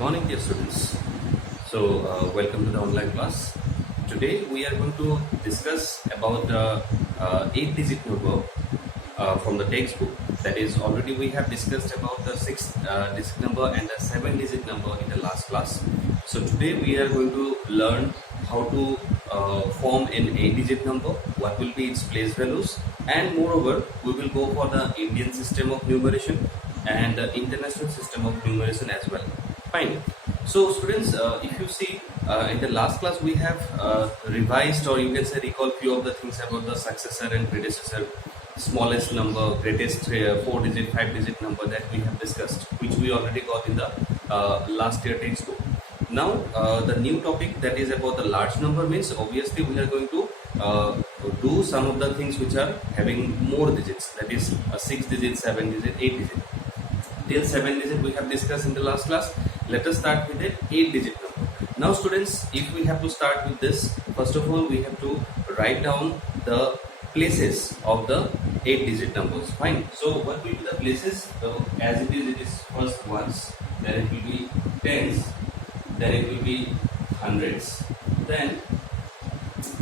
morning, dear students. Welcome to the online class. Today we are going to discuss about the 8-digit number from the textbook. That is, already we have discussed about the 6-digit number and the 7-digit number in the last class. So today we are going to learn how to form an 8-digit number, what will be its place values, and moreover we will go for the Indian system of numeration and the international system of numeration as well. Fine. So students, if you see in the last class we have revised, or you can say recall few of the things about the successor and predecessor, smallest number, greatest 4-digit, 5-digit number that we have discussed, which we already got in the last year textbook. Now the new topic, that is about the large number, means obviously we are going to do some of the things which are having more digits, that is 6-digit, 7-digit, 8-digit. Till 7-digit we have discussed in the last class. Let us start with the 8-digit number. Now students, if we have to start with this, first of all we have to write down the places of the 8-digit numbers. Fine. So what will be the places? So as it is first ones, then it will be tens, then it will be hundreds, then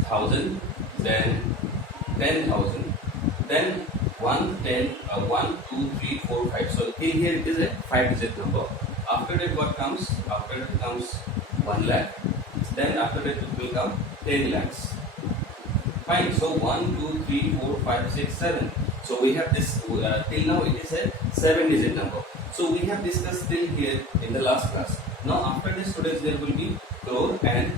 1000, then 10,000, then 1, 10, 1, 2, 3, 4, 5. So here it is a 5-digit number. After that what comes? After that comes 1 lakh. Then after that it will come 10 lakhs. Fine. So 1, 2, 3, 4, 5, 6, 7. So we have this till now it is a 7-digit number. So we have discussed till here in the last class. Now after this students there will be crore and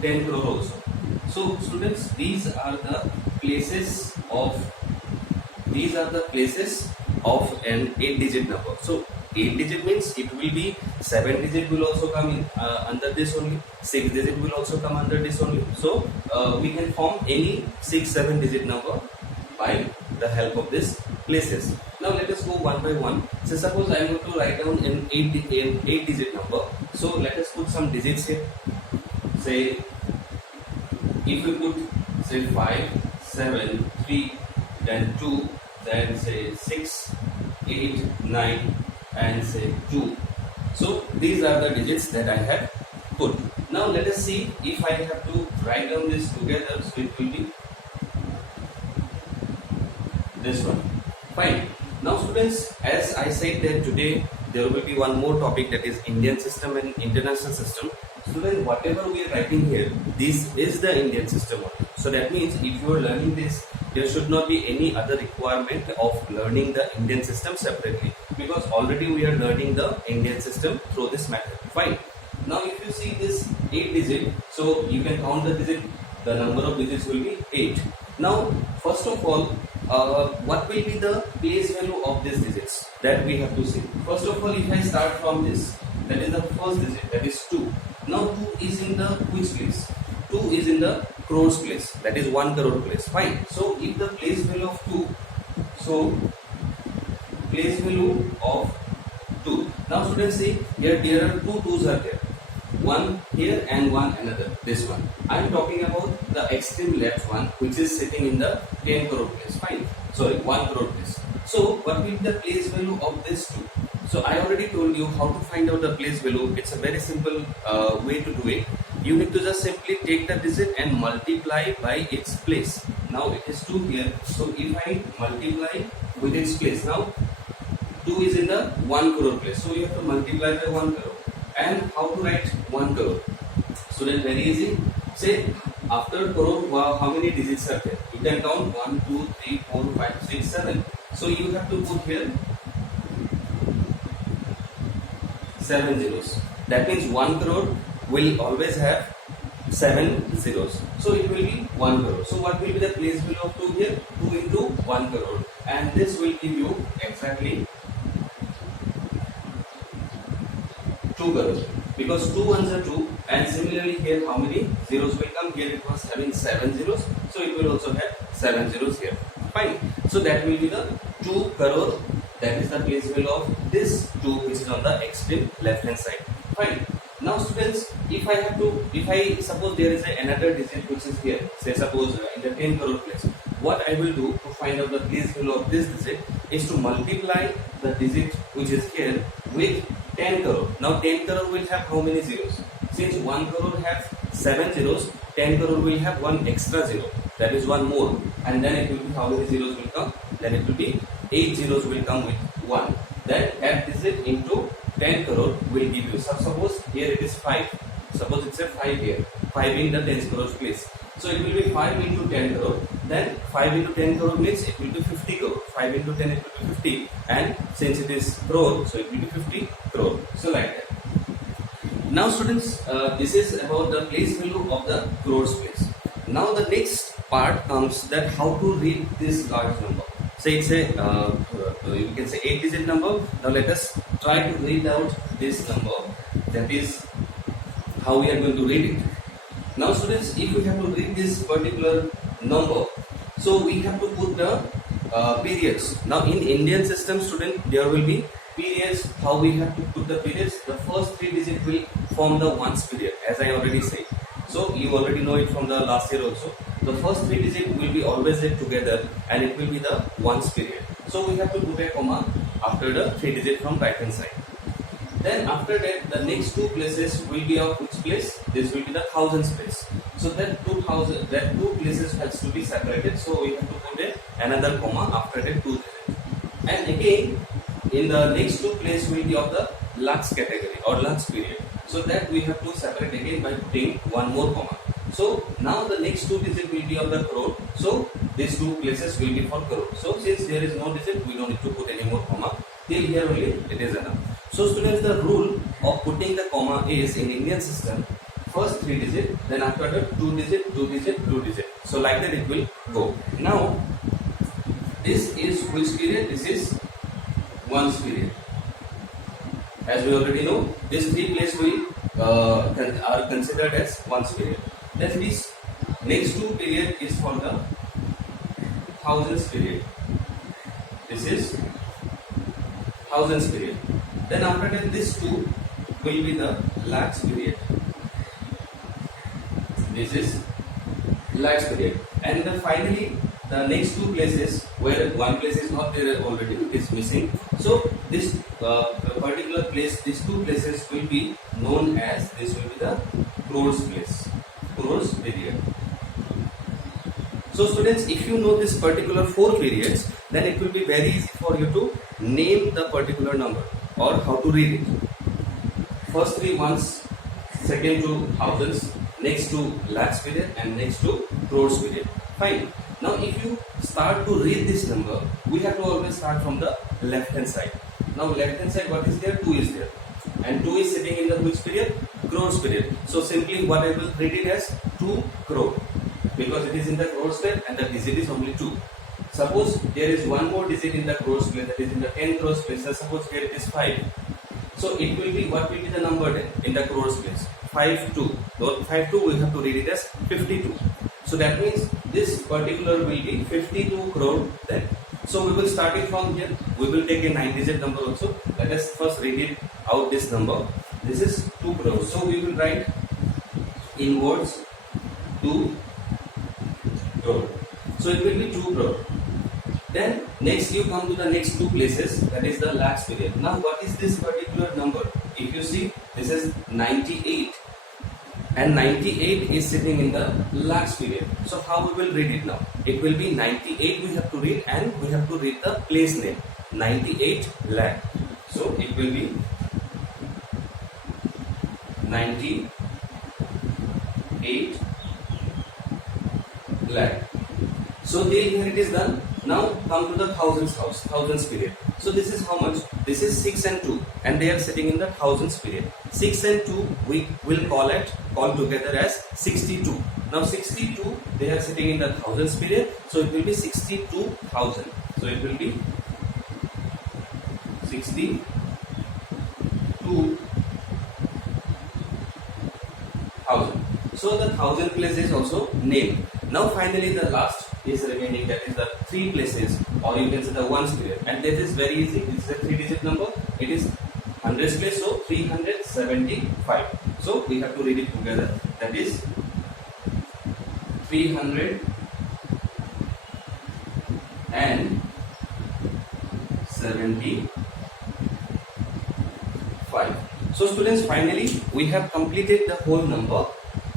10 crore also. So students, these are the places of an 8-digit number. So 8-digit means it will be 7-digit will also come in under this only, 6-digit will also come under this only. So we can form any 6-7-digit number by the help of these places. Now let us go one by one. So suppose I am going to write down an 8-digit number. So let us put some digits here. Say if we put say 5, 7, 3, then 2, then say 6, 8, 9 and say 2. So these are the digits that I have put. Now let us see if I have to write down this together. So it will be this one. Fine. Now students, as I said that today there will be one more topic, that is Indian system and international system. Students, whatever we are writing here, this is the Indian system only. So that means if you are learning this, there should not be any other requirement of learning the Indian system separately, because already we are learning the Indian system through this method. Fine. Now if you see this 8-digit, so you can count the digit, the number of digits will be 8. Now first of all, what will be the place value of these digits, that we have to see. First of all, if I start from this, that is the first digit, that is 2. Now 2 is in the which place? 2 is in the crores place, that is 1 crore place. Fine. So if the place value of 2, so place value of 2. Now students, see here there are 2 2s are there. One here and one another, this one. I am talking about the extreme left one, which is sitting in the 10 crore place. Fine. Sorry, 1 crore place. So what will be the place value of this 2? So I already told you how to find out the place value. It's a very simple way to do it. You need to just simply take the digit and multiply by its place. Now it is 2 here. So if I multiply with its place, now 2 is in the 1 crore place. So you have to multiply by 1 crore. And how to write 1 crore? So then very easy. Say after crore, how many digits are there? You can count 1, 2, 3, 4, 5, 6, 7. So you have to put here 7 zeros. That means 1 crore will always have 7 zeros. So it will be 1 crore. So what will be the place value of 2 here? 2 into 1 crore. And this will give you exactly 2 crore, because 2 ones are 2, and similarly here how many zeros will come? Here it was having 7 zeros, so it will also have 7 zeros here. Fine. So that will be the 2 crore, that is the place value of this 2, which is on the extreme left hand side. Fine. Now students, if I suppose there is another digit which is here, say suppose in the 10 crore place, what I will do to find out the place value of this digit is to multiply the digit which is here with 10 crore. Now 10 crore will have how many zeros? Since 1 crore have 7 zeros, 10 crore will have one extra zero, that is one more, and then it will be how many zeros will come? Then it will be 8 zeros will come with 1. Then add this into 10 crore will give you, so suppose here it is 5, suppose it's a 5 here, 5 in the 10 crore place. So it will be 5 into 10 crore, then 5 into 10 crore means it will be 50 crore, 5 into 10 it will be 50, and since it is crore, so it will be 50 crore, so like that. Now students, this is about the place value of the crores place. Now the next part comes that how to read this large number. Say it's a, you can say 8-digit number. Now let us try to read out this number, that is how we are going to read it. Now students, if we have to read this particular number, so we have to put the periods. Now in Indian system student, there will be periods. How we have to put the periods? The first 3 digits will form the ones period, as I already said. So you already know it from the last year also. The first 3 digits will be always read together and it will be the ones period. So we have to put a comma after the 3 digits from right hand side. Then after that, the next 2 places will be of which place? This will be the thousands place. So that 2000, that 2 places has to be separated. So we have to put another comma after that 2 digits. And again, in the next 2 places will be of the lakhs category or lakhs period. So that we have to separate again by putting one more comma. So now the next 2 digits will be of the crore. So these 2 places will be for crore. So since there is no digit, we don't need to put any more comma. Till here only it is enough. So students, the rule of putting the comma is in Indian system, first 3 digit, then after that 2 digit, 2 digit, 2 digit. So like that it will go. Now this is which period? This is ones period. As we already know, these 3 places will are considered as ones period. Then this next 2 period is for the thousands period. This is thousands period. Then after that, this 2 will be the lakhs period. This is lakhs period. And then finally, the next 2 places where one place is not there already, it is missing. So this particular place, these 2 places will be known as, this will be the crores place, crores period. So students, if you know this particular 4 periods, then it will be very easy for you to name the particular number or how to read it. First 3 ones, second 2 thousands, next 2 lakhs period, and next 2 crores period. Fine. Now if you start to read this number, we have to always start from the left hand side. Now left hand side, what is there? 2 is there. And 2 is sitting in the which period? Crores period. So simply what I will read it as 2 crore. Because it is in the crores period and the digit is only 2. Suppose there is one more digit in the crores place, that is in the 10 crores place. Suppose here it is 5. So it will be, what will be the number then in the crores place? 52. So 52 we have to read it as 52. So that means this particular will be 52 crore then. So we will start it from here. We will take a 9-digit number also. Let us first read it out this number. This is 2 crores. So we will write in words 2 crore. So it will be 2 crore. Then next you come to the next 2 places, that is the lakhs period. Now what is this particular number? If you see, this is 98 and 98 is sitting in the lakhs period. So how we will read it now? It will be 98 we have to read, and we have to read the place name, 98 lakh. So it will be 98 lakh. So till here it is done. Now come to the thousands period. So this is how much? This is 6 and 2, and they are sitting in the thousands period. 6 and 2 we will call together as 62. Now 62 they are sitting in the thousands period, so it will be 62,000. So it will be 62,000. So the 1000 place is also named. Now finally the last is remaining, that is the 3 places, or you can say the ones period, and that is very easy. This is a 3-digit number. It is hundreds place, so 375. So we have to read it together. That is 375. 5. So students, finally we have completed the whole number,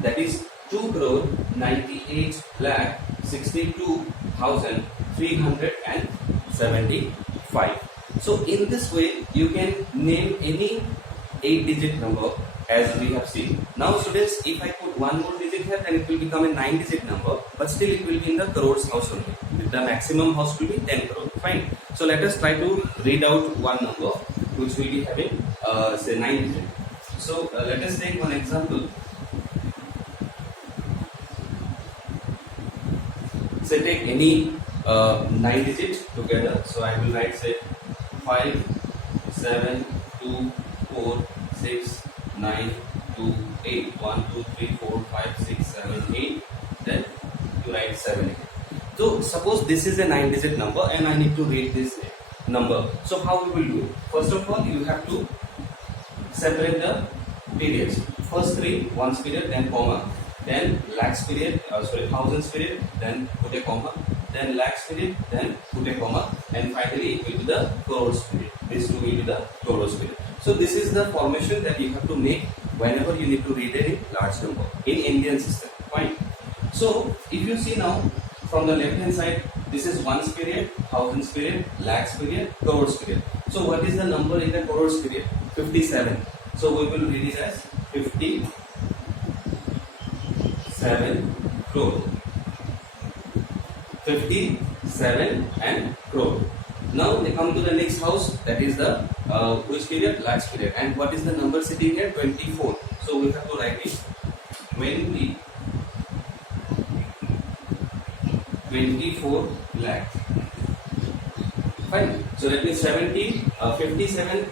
that is 2,98,62,375. So in this way you can name any 8-digit number as we have seen. Now students, if I put one more digit here, then it will become a 9-digit number, but still it will be in the crores house only. The maximum house will be 10 crore. Fine. So let us try to read out one number which will be having say 9 digit. So let us take one example. Say take any 9 digit together. So I will write say 5, 7, 2, 4, 6, 9, 2, 8. 1, 2, 3, 4, 5, 6, 7, 8. Then you write 7. So suppose this is a 9-digit number and I need to read this number. So how we will do? First of all, you have to separate the periods. First 3 ones period, then comma, then lakhs period, thousands period, then put a comma, then lakhs period, then put a comma, and finally it will be the crores period. This two will be the crores period. So this is the formation that you have to make whenever you need to read a large number in Indian system. Fine. So if you see now from the left hand side, this is ones period, thousands period, lakhs period, crores period. So what is the number in the crores period? 57. So we will read it as 57 crore. 57 and crore. Now they come to the next house, that is the which period? Lakhs period. And what is the number sitting here? 24. So we have to write it 24 lakh. Fine. So that means 57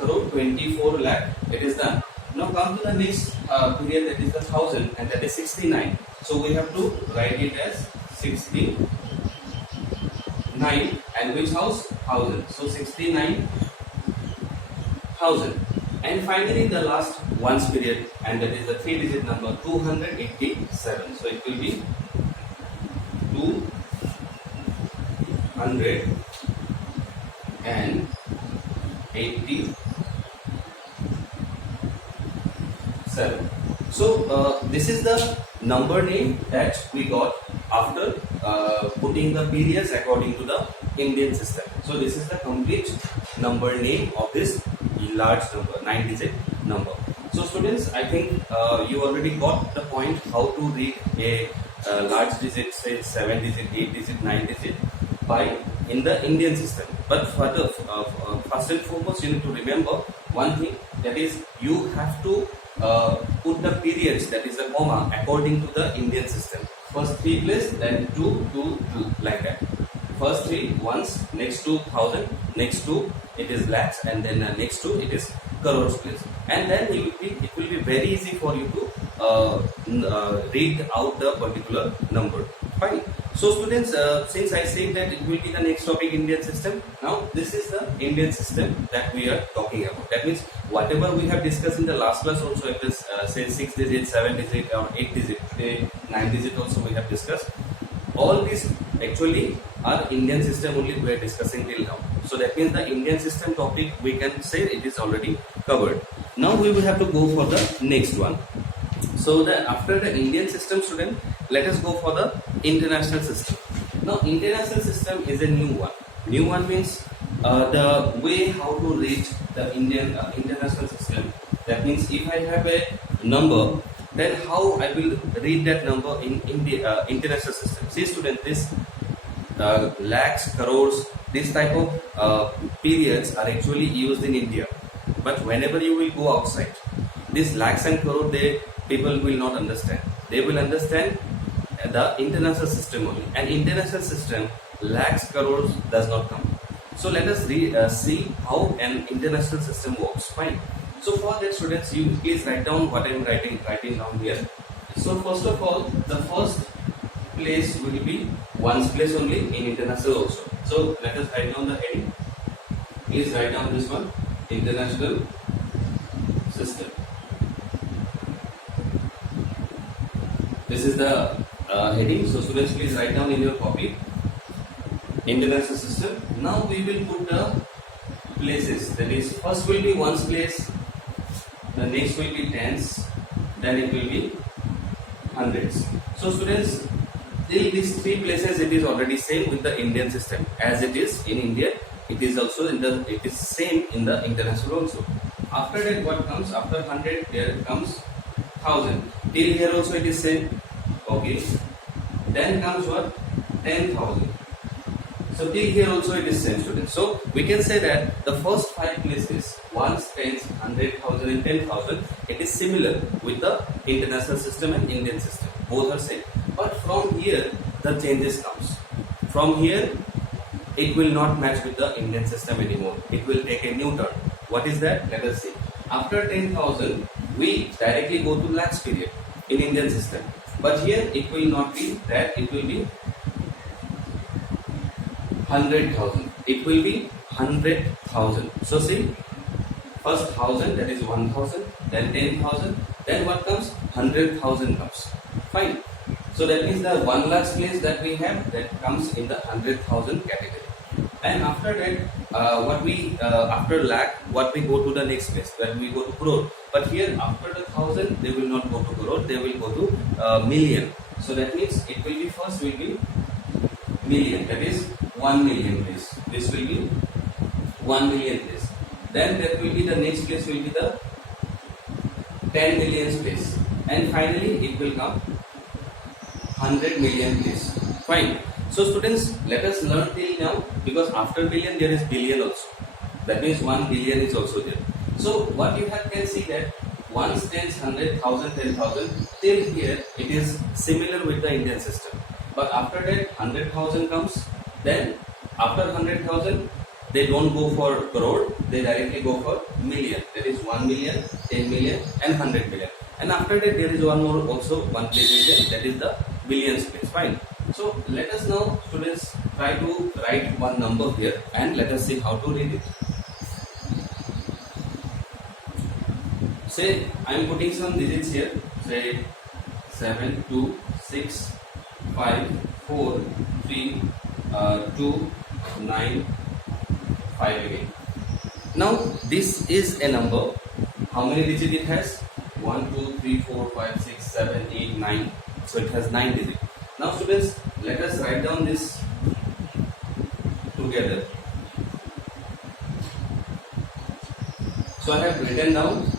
crore 24 lakh. It is done. Now come to the next period, that is the 1000, and that is 69. So we have to write it as 69, and which house? 1000. So 69,000. And finally the last ones period, and that is the 3-digit number 287. So it will be 287. So this is the number name that we got after putting the periods according to the Indian system. So this is the complete number name of this large number, 9-digit number. So students, I think you already got the point how to read a large digit, say 7-digit, 8-digit, 9-digit by in the Indian system. But further, first and foremost, you need to remember one thing, that is you have to put the periods, that is the comma, according to the Indian system. First 3 place, then 2, 2, 2, like that. First 3 ones, next 2 thousand, next 2 it is lakhs, and then next 2 it is crores place. And then it will be very easy for you to read out the particular number. Fine. So students, since I said that it will be the next topic, Indian system, now this is the Indian system that we are talking about. That means whatever we have discussed in the last class also, it is say 6-digit, 7-digit or 8-digit, 9-digit also we have discussed. All these actually are Indian system only we are discussing till now. So that means the Indian system topic we can say it is already covered. Now we will have to go for the next one. So after the Indian system, student, let us go for the international system. Now international system is a new one. New one means the way how to read the Indian international system. That means if I have a number, then how I will read that number in the international system. See student, this lakhs, crores, this type of periods are actually used in India. But whenever you will go outside, this lakhs and crore, people will not understand. They will understand the international system only. And international system, lakhs, crores does not come. So let us see how an international system works. Fine. So for that, students, you please write down what I am writing down here. So first of all, the first place will be ones place only in international also. So let us write down the heading. Please write down this one, international system. This is the heading. So students, please write down in your copy, international system. Now we will put the places. That is, first will be ones place, the next will be tens, then it will be hundreds. So students, till these three places it is already same with the Indian system. As it is in India, it is also it is same in the international also. After that, what comes after 100? There comes 1000. Till here also it is same. Okay. Then comes what? 10,000. So till here also it is same, students. So we can say that the first 5 places, ones, tens, 100,000 and 10,000, it is similar with the international system and Indian system. Both are same. But from here the changes comes. From here it will not match with the Indian system anymore. It will take a new turn. What is that? Let us see. After 10,000 we directly go to lakhs period in Indian system. But here it will not be that, it will be 100,000. It will be 100,000. So see, first 1000, that is 1000, then 10,000, then what comes? 100,000 comes. Fine. So that means the 1 lakh place that we have, that comes in the 100,000 category. And after that, after lakh, what we go to the next place, when we go to crore. But here after the 1000, they will not go to crore, they will go to million. So that means it will be first will be million, that is 1 million place. This will be 1 million place. Then that will be the next place will be the 10 million place. And finally it will come 100 million place. Fine. So students, let us learn till now, because after billion there is billion also. That means 1 billion is also there. So what you have can see that ones, tens, 100, 1000, 10,000, till here it is similar with the Indian system. But after that 100,000 comes. Then after 100,000 they don't go for crore, they directly go for million. That is 1 million, 10 million and 100 million. And after that there is one more also, one place is there, that is the billions place. Fine. So let us now, students, try to write one number here and let us see how to read it. Say I am putting some digits here. Say 7, 2, 6, 5, 4, 3, 2, 9, 5 again. Now this is a number. How many digits it has? 1, 2, 3, 4, 5, 6, 7, 8, 9. So it has 9 digits. Now students, let us write down this together. So I have written down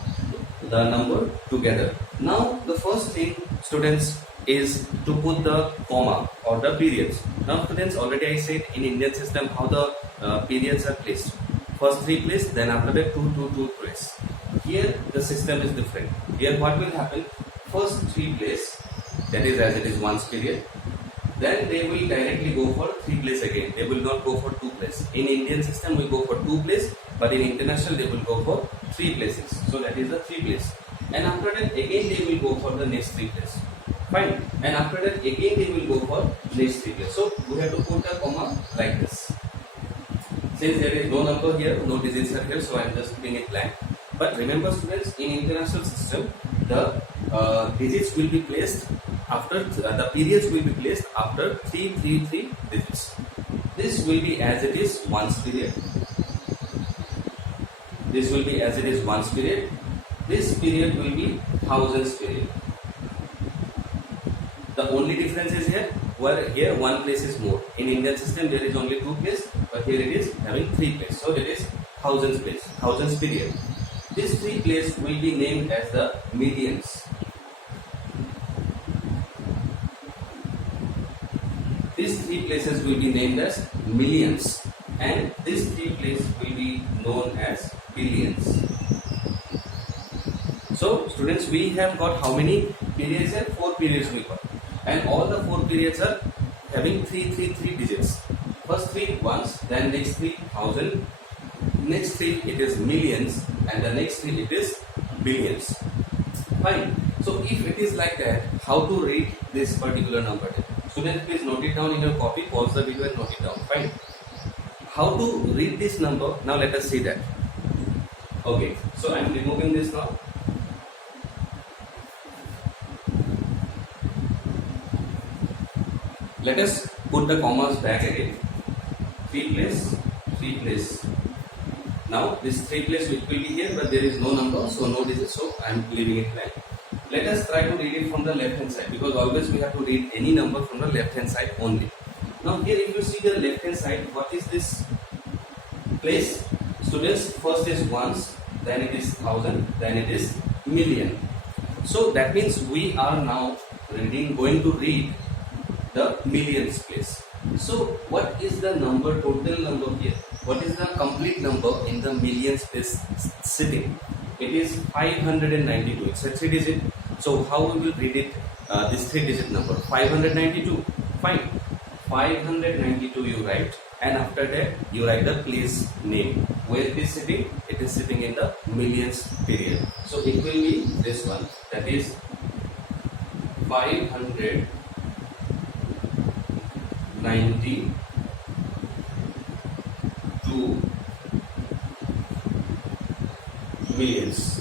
the number together. Now the first thing, students, is to put the comma or the periods. Now students, already I said in Indian system how the periods are placed. First 3 place, then after that 2 place. Here the system is different. Here what will happen? First 3 place, that is as it is one's period. Then they will directly go for 3 place again. They will not go for 2 place. In Indian system we go for 2 place, but in international they will go for 3 places. So that is the 3 place. And after that again they will go for the next 3 place. Fine. And after that again they will go for next 3 place. So we have to put a comma like this. Since there is no number here, no digits are here, so I am just putting it blank. But remember students, in international system, the digits will be placed after, the periods will be placed after 3 digits. This will be as it is one's period. This will be as it is one's period. This period will be thousands period. The only difference is here, where here 1 place is more. In Indian system there is only 2 place, but here it is having 3 place. So it is thousands place, thousands period. This 3 place will be named as the millions. These 3 places will be named as millions, and this 3 place will be known as billions. So students, we have got how many periods here? 4 periods we got, and all the 4 periods are having 3 digits. First 3 ones, then next 3 thousand, next 3 it is millions, and the next 3 it is billions. Fine. So if it is like that, how to read this particular number? Students, please note it down in your copy, pause the video and note it down. Fine. How to read this number? Now let us see that. Okay, so I am removing this now. Let us put the commas back again. 3 place, Now this 3 place it will be here, but there is no number, so no digit, so I am leaving it blank. Let us try to read it from the left hand side, because always we have to read any number from the left hand side only. Now here if you see the left hand side, what is this place? Students, first is ones, then it is thousand, then it is million. So that means we are now going to read the millions place. So what is the number, total number here? What is the complete number in the millions place sitting? It is 592. It's a 3 digit. So how we will read it? This 3 digit number 592. Fine. 592 you write, and after that you write the place name. Where it is sitting? It is sitting in the millions period. So it will be this one, that is 592 millions.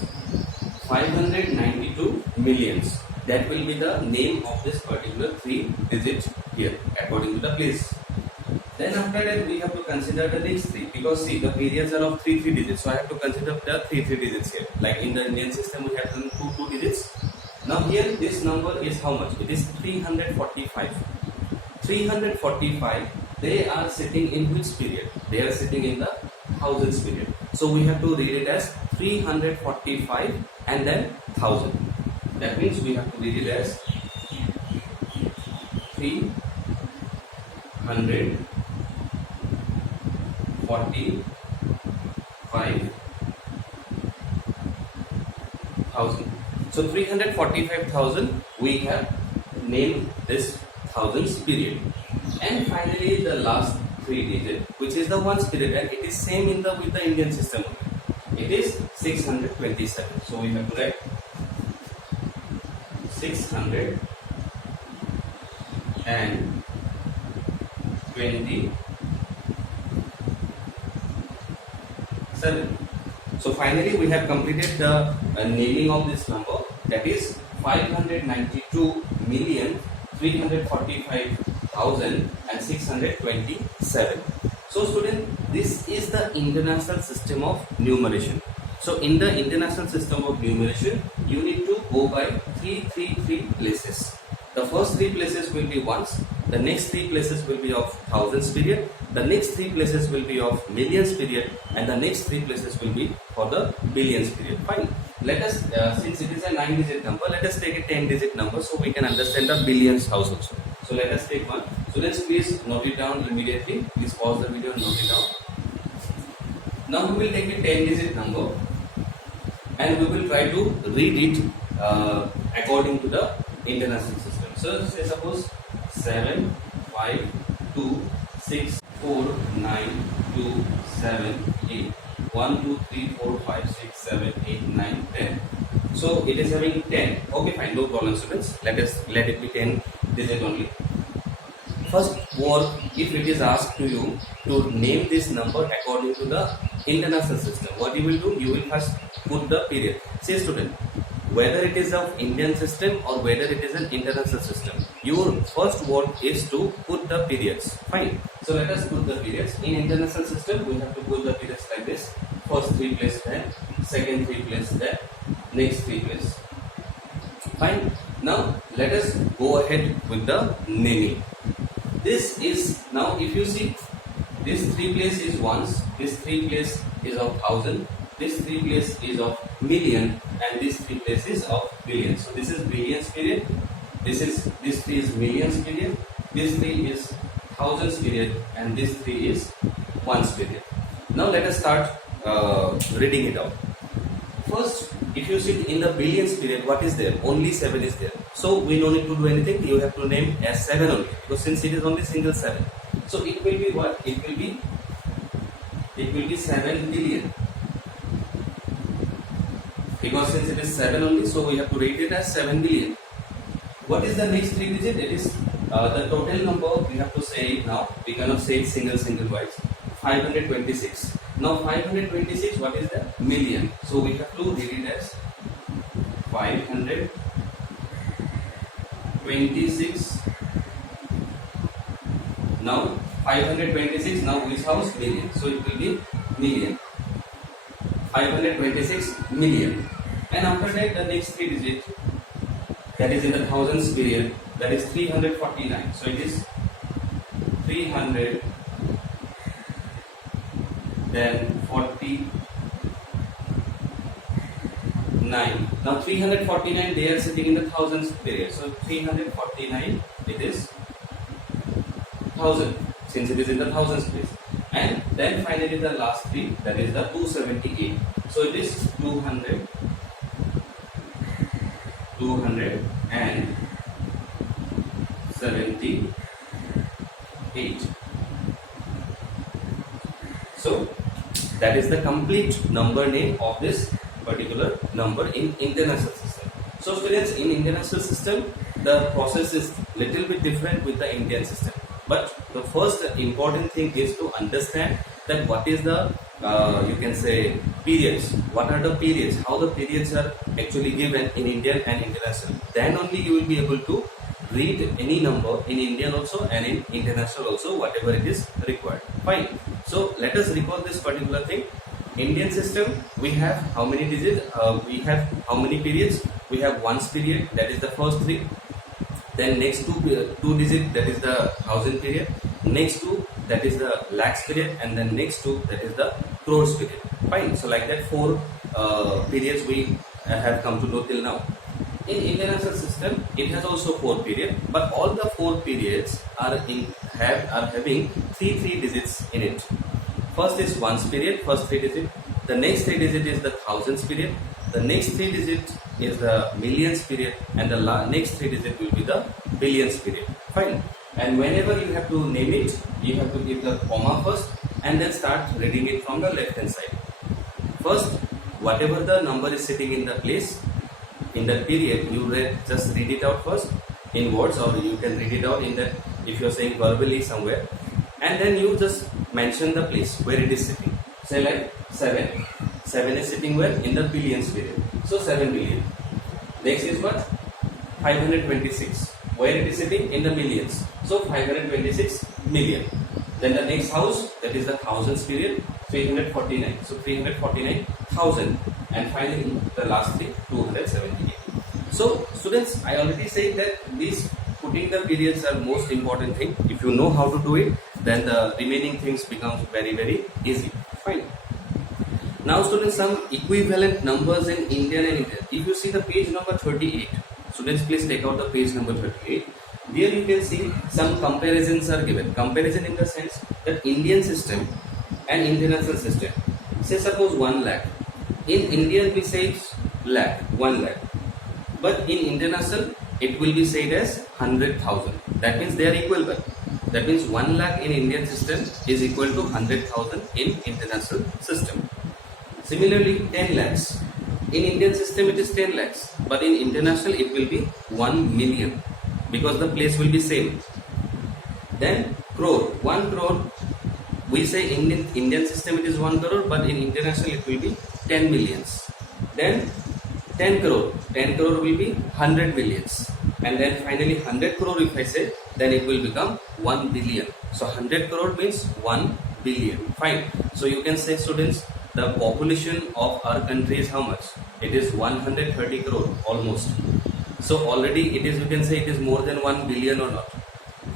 592 millions. That will be the name of this particular 3 digit here according to the place. Then after that we have to consider the next 3, because see the periods are of 3 digits, so I have to consider the 3 digits here. Like in the Indian system we have done 2 digits. Now here this number is how much? It is 345. 345, they are sitting in which period? They are sitting in the thousands period. So we have to read it as 345 and then 1000. That means we have to read it as 345,000. So 345,000 we have named this thousands period. And finally the last 3 digit, which is the ones period, and it is same in with the Indian system. It is 627. So we have to write 627. So finally we have completed the naming of this number, that is 592,345,627. So student, this is the international system of numeration. So in the international system of numeration, you need to go by 3 places. The first 3 places will be ones, the next 3 places will be of thousands period, the next 3 places will be of millions period, and the next 3 places will be for the billions period. Fine. Let us, since it is a 9 digit number, let us take a 10 digit number so we can understand the billions house also. So let us take one. So let's please note it down immediately. Please pause the video and note it down. Now we will take a 10 digit number and we will try to read it according to the international system. So say suppose 7, 5, 2, 6, 4, 9, 2, 7, 8. 1, 2, 3, 4, 5, 6, 7, 8, 9, 10. So it is having 10. Okay, fine, no problem, students. Let it be 10 digit only. First work, if it is asked to you to name this number according to the international system, what you will do? You will first put the period. Say student, whether it is of Indian system or whether it is an international system, your first work is to put the periods. Fine. So let us put the periods. In international system, we have to put the periods like this. First 3 place there, second 3 place there, next 3 place. Fine. Now let us go ahead with the naming. This is, now if you see, this 3 place is ones, this 3 place is of thousand, this 3 place is of million, and this 3 place is of billion. So this is billions period, this 3 is millions period, this 3 is thousands period, and this 3 is ones period. Now let us start reading it out. First, if you see in the billions period, what is there? Only 7 is there. So we don't need to do anything. You have to name as 7 only, because since it is only single 7. So it will be what? It will be 7 billion. Because since it is 7 only, so we have to rate it as 7 billion. What is the next 3 digit? It is the total number. We have to say it now. We cannot say it single wise. 526. Now 526, what is the million? So we have to read it as 526. Now 526, now which house? Million. So it will be million. 526 million. And after that, the next three digit, that is in the thousands period, that is 349. So it is 300, then 49. Now 349, they are sitting in the thousands period. So 349, it is 1000, since it is in the thousands place. And then finally the last three, that is the 278. So it is 200 and 78. So that is the complete number name of this particular number in international system. So students, in international system, the process is little bit different with the Indian system. But the first important thing is to understand that what is the you can say periods. What are the periods? How the periods are actually given in Indian and international. Then only you will be able to read any number in Indian also and in international also, whatever it is required. Fine. So let us recall this particular thing. Indian system, we have how many digits? We have how many periods? We have ones period, that is the first three. Then next two digit, that is the thousand period. Next two, that is the lakhs period, and then next two, that is the crores period. Fine. So like that, four periods we have come to know till now. In international system, it has also four periods, but all the four periods are having three digits in it. First is ones period, first three digit. The next three digit is the thousands period. The next three digit is the millions period, and the next three digit will be the billions period. Fine. And whenever you have to name it, you have to give the comma first and then start reading it from the left hand side. First, whatever the number is sitting in the place in that period, you just read it out first in words, or you can read it out in that if you are saying verbally somewhere, and then you just mention the place where it is sitting. Say like 7. 7 is sitting where? In the billions period. So 7 billion. Next is what? 526. Where it is sitting? In the millions. So 526 million. Then the next house, that is the thousands period, 349. So 349,000. And finally the last three, 278. So students, I already said that these putting the periods are most important thing. If you know how to do it, then the remaining things becomes very easy. Fine. Now students, some equivalent numbers in Indian and Indian. If you see the page number 38, students please take out the page number 38. Here you can see some comparisons are given. Comparison in the sense that Indian system and international system. Say suppose 1 lakh. In Indian we say lakh, 1 lakh. But in international it will be said as 100,000. That means they are equivalent. That means 1 lakh in Indian system is equal to 100,000 in international system. Similarly, 10 lakhs. In Indian system it is 10 lakhs, but in international it will be 1 million because the place will be same. Then crore, 1 crore. We say in Indian system it is 1 crore, but in international it will be 10 millions. Then 10 crore. 10 crore will be 100 millions. And then finally 100 crore if I say, then it will become 1 billion. So 100 crore means 1 billion. Fine. So you can say students, the population of our country is how much? It is 130 crore almost. So already it is, you can say it is more than 1 billion or not,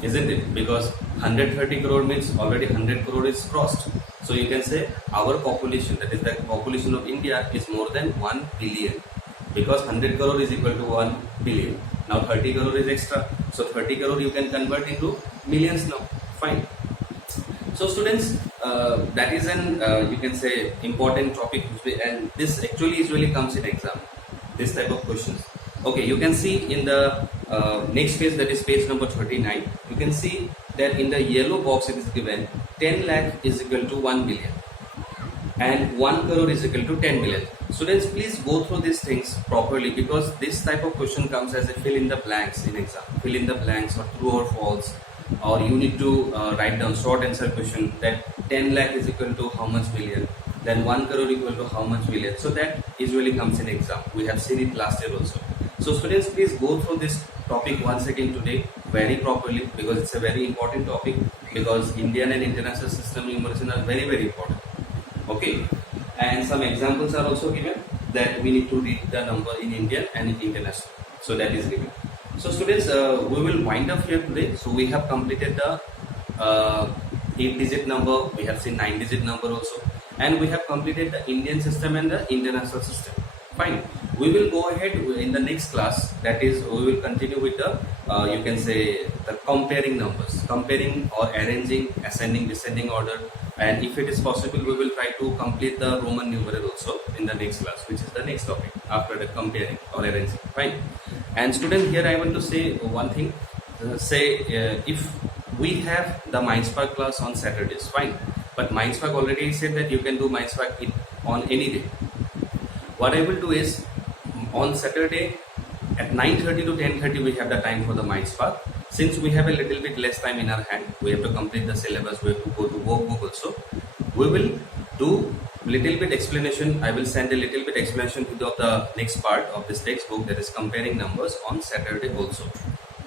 isn't it? Because 130 crore means already 100 crore is crossed. So you can say our population, that is the population of India, is more than 1 billion because 100 crore is equal to 1 billion. Now 30 crore is extra. So 30 crore you can convert into millions now. Fine. So students, that is an you can say important topic, and this actually usually comes in exam, this type of questions. Okay, you can see in the next page, that is page number 39, you can see that in the yellow box it is given 10 lakh is equal to 1 billion and 1 crore is equal to 10 billion. Students, please go through these things properly because this type of question comes as a fill in the blanks in exam. Fill in the blanks or true or false, or you need to write down short answer question that 10 lakh is equal to how much billion, then 1 crore equal to how much billion. So that usually comes in exam. We have seen it last year also. So students, please go through this topic once again today very properly because it's a very important topic, because Indian and international system numeration are very important. Okay, and some examples are also given that we need to read the number in Indian and in international. So that is given. So students, we will wind up here today. So we have completed the 8-digit number, we have seen 9-digit number also, and we have completed the Indian system and the international system. Fine. We will go ahead in the next class, that is we will continue with the you can say the comparing numbers, comparing or arranging ascending descending order, and if it is possible we will try to complete the Roman numeral also in the next class, which is the next topic after the comparing or arranging. Fine. And student, here I want to say one thing. If we have the Mindspark class on Saturdays, fine, but Mindspark already said that you can do Mindspark on any day. What I will do is on Saturday at 9:30 to 10:30 we have the time for the Mindspark. Since we have a little bit less time in our hand, we have to complete the syllabus, we have to go to workbook also. We will do little bit explanation. I will send a little bit explanation of the next part of this textbook, that is comparing numbers, on Saturday also.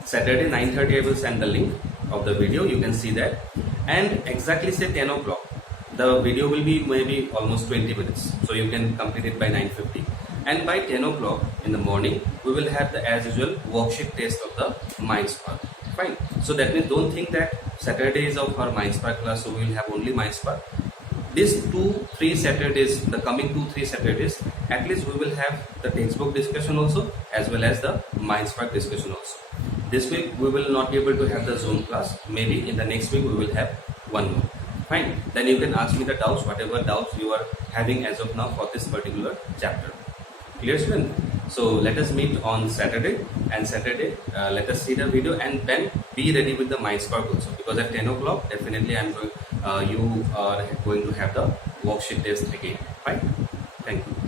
Saturday 9:30 I will send the link of the video, you can see that, and exactly say 10 o'clock. The video will be maybe almost 20 minutes, so you can complete it by 9:50. And by 10 o'clock in the morning, we will have the as usual worksheet test of the Mindspark. Fine. So that means don't think that Saturday is of our Mindspark class, so we will have only Mindspark. These 2-3 Saturdays, the coming 2-3 Saturdays, at least we will have the textbook discussion also, as well as the Mindspark discussion also. This week we will not be able to have the Zoom class. Maybe in the next week we will have one more. Fine. Then you can ask me the doubts, whatever doubts you are having as of now for this particular chapter. Clear, student? So let us meet on Saturday, and Saturday let us see the video, and then be ready with the Mindspark also, because at 10 o'clock definitely you are going to have the worksheet test again. Fine. Thank you.